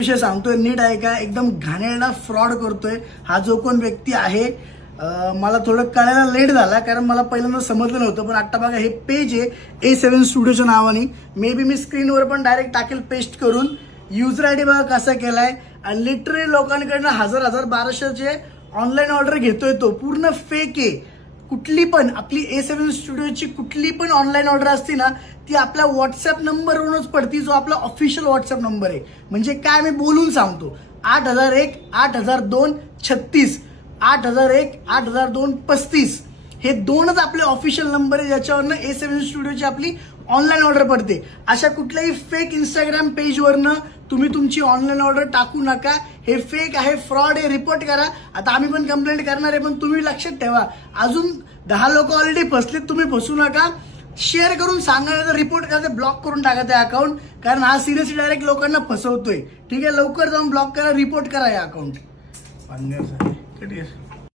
विषय सांगतोय नीट आहे का, एकदम घाणेरडा फ्रॉड करतोय हा जो कोण व्यक्ती आहे. मला थोडं कळायला लेट झाला कारण मला पहिल्यांदा समजलं नव्हतं, पण आता बघा हे पेज आहे A7 स्टुडिओच्या नावाने. मे बी मी स्क्रीनवर पण डायरेक्ट टाकेल पेस्ट करून. युजर आयडी बघा कसा केलाय आणि लिटरली लोकांकडनं हजार 1200चे ऑनलाईन ऑर्डर घेतोय. तो पूर्ण फेक आहे. कुठली पण आपली A7 स्टुडिओची कुठली पण ऑनलाईन ऑर्डर असते ना ती आपल्या व्हॉट्सअप नंबरवरूनच पडती, जो आपला ऑफिशियल व्हॉट्सअप नंबर आहे. म्हणजे काय मी बोलून सांगतो, 8001 8002 36 8001 8002 35 हे दोनच आपले ऑफिशियल नंबर आहे ज्याच्यावरनं A7 स्टुडिओची आपली ऑनलाईन ऑर्डर पडते. अशा कुठल्याही फेक इंस्टाग्राम पेजवरनं तुम्ही तुमची ऑनलाईन ऑर्डर टाकू नका. हे फेक आहे, फ्रॉड आहे, रिपोर्ट करा. आता आम्ही पण कंप्लेंट करणार आहे, पण तुम्ही लक्षात ठेवा अजून 10 लोक ऑलरेडी फसलेत, तुम्ही फसू नका. शेअर करून सांगा, रिपोर्ट करा, ब्लॉक करून टाका ते अकाउंट, कारण हा सिरियसली डायरेक्ट लोकांना फसवतोय. ठीक आहे, लवकर जाऊन ब्लॉक करा, रिपोर्ट करा हे अकाउंट.